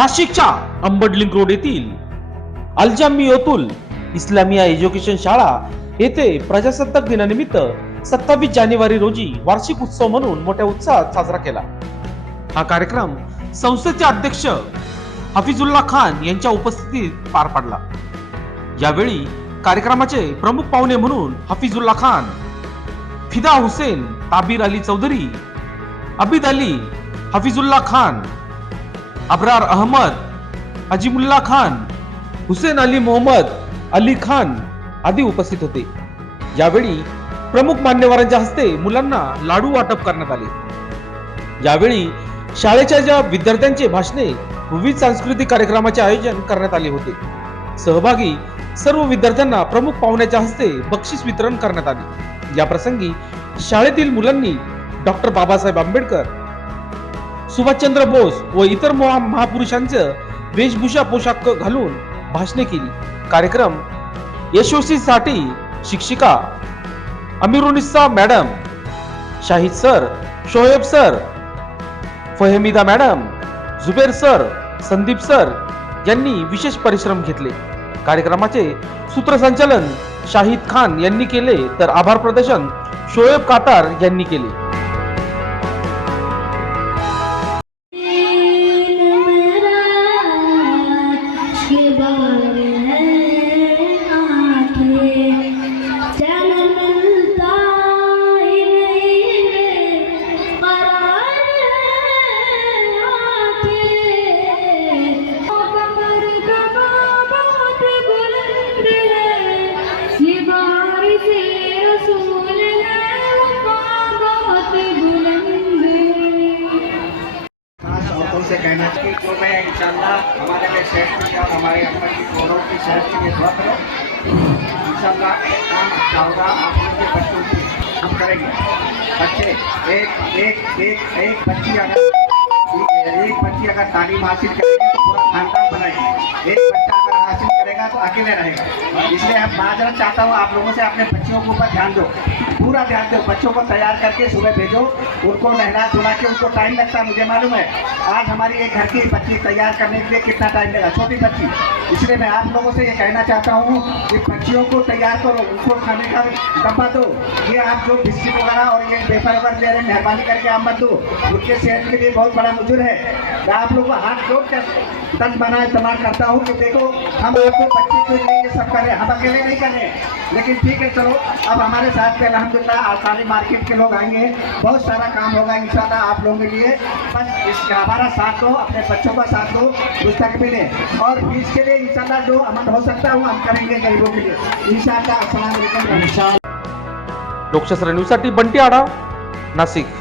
नाशिकच्या अंबडलिंक रोड येथील अल्जामियोतुल इस्लामिया एज्युकेशन शाळा येथे प्रजासत्ताक दिनानिमित्त सत्तावीस जानेवारी रोजी वार्षिक उत्सव म्हणून मोठ्या उत्साहात साजरा केला. हा कार्यक्रम संस्थेचे अध्यक्ष हफिजुल्ला खान यांच्या उपस्थितीत पार पडला. यावेळी कार्यक्रमाचे प्रमुख पाहुणे म्हणून हफिजुल्ला खान फिदा हुसेन ताबीर अली चौधरी अबिद अली हफिजुल्ला खान अब्रार अहमद अजिमुल्ला खान हुसेन अली मोहम्मद अली खान आदी उपस्थित होते. यावेळी प्रमुख मान्यवरांच्या हस्ते मुलांना लाडू वाटप करण्यात आले. यावेळी शाळेच्या ज्या विद्यार्थ्यांचे भाषणे विविध सांस्कृतिक कार्यक्रमाचे आयोजन करण्यात आले होते. सहभागी सर्व विद्यार्थ्यांना प्रमुख पाहुण्याच्या हस्ते बक्षीस वितरण करण्यात आले. या प्रसंगी शाळेतील मुलांनी डॉक्टर बाबासाहेब आंबेडकर सुभाषचंद्र बोस व इतर महा- महापुरुषांचं वेशभूषा पोशाख घालून भाषणे केली. कार्यक्रम यशस्वीसाठी शिक्षिका Amirunisa madam Shahid sir Shoaib sir Fahmida madam Zuber sir Sandeep sir यांनी विशेष परिश्रम घेतले. कार्यक्रमाचे सूत्रसंचालन शाहिद खान यांनी केले तर आभार प्रदर्शन शोएब कातार यांनी केले. कहना चाहिए जो मैं इंशाल्लाह हमारे हमारे अम्मा की दोनों की के एक के की एक एक एक एक बच्ची अगर एक बच्ची अगर तालीम हासिल करेगी तो पूरा खानदान बनाएगी एक बच्चा अगर हासिल करेगा तो अकेले रहेगा। इसलिए हम माजरत चाहता हूँ आप लोगों से अपने बच्चियों के ऊपर ध्यान दो। पूरा ध्यान दो। बच्चों को तैयार करके सुबह भेजो। उनको नहला धुला के उनको टाइम लगता है, मुझे मालूम है। आज हमारी एक घर की बच्ची तैयार करने के लिए कितना टाइम लगा? छोटी बच्ची। इसलिए मैं आप लोगों से ये कहना चाहता हूँ कि बच्चियों को तैयार करो, उनको खाने का डब्बा दो। ये आप जो बिस्किट वगैरह और ये पेपर वगैरह दे रहे मेहरबानी करके आप मत दो। उनके सेहत के लिए बहुत बड़ा मुजुर है। मैं आप लोगों को हाथ जोड़ कर तन बना इस्तेमाल करता हूँ कि देखो हम आपको बच्चे के ये सब कर हम अकेले नहीं कर लेकिन ठीक है, चलो। अब हमारे साथ के अलहमदिल्ला सारे मार्केट के लोग आएँगे। बहुत सारा काम होगा इन आप लोगों के लिए। बस इस हमारा साथ दो, अपने बच्चों का साथ दो पुस्तक मिले और फ़ीस के लिए इंशाल्लाह जो अमल हो सकता है, वो हम करेंगे गरीबों के लिए। वालेकुम। लोकशास्त्र न्यूज़ साठी बंटी आढाव नाशिक।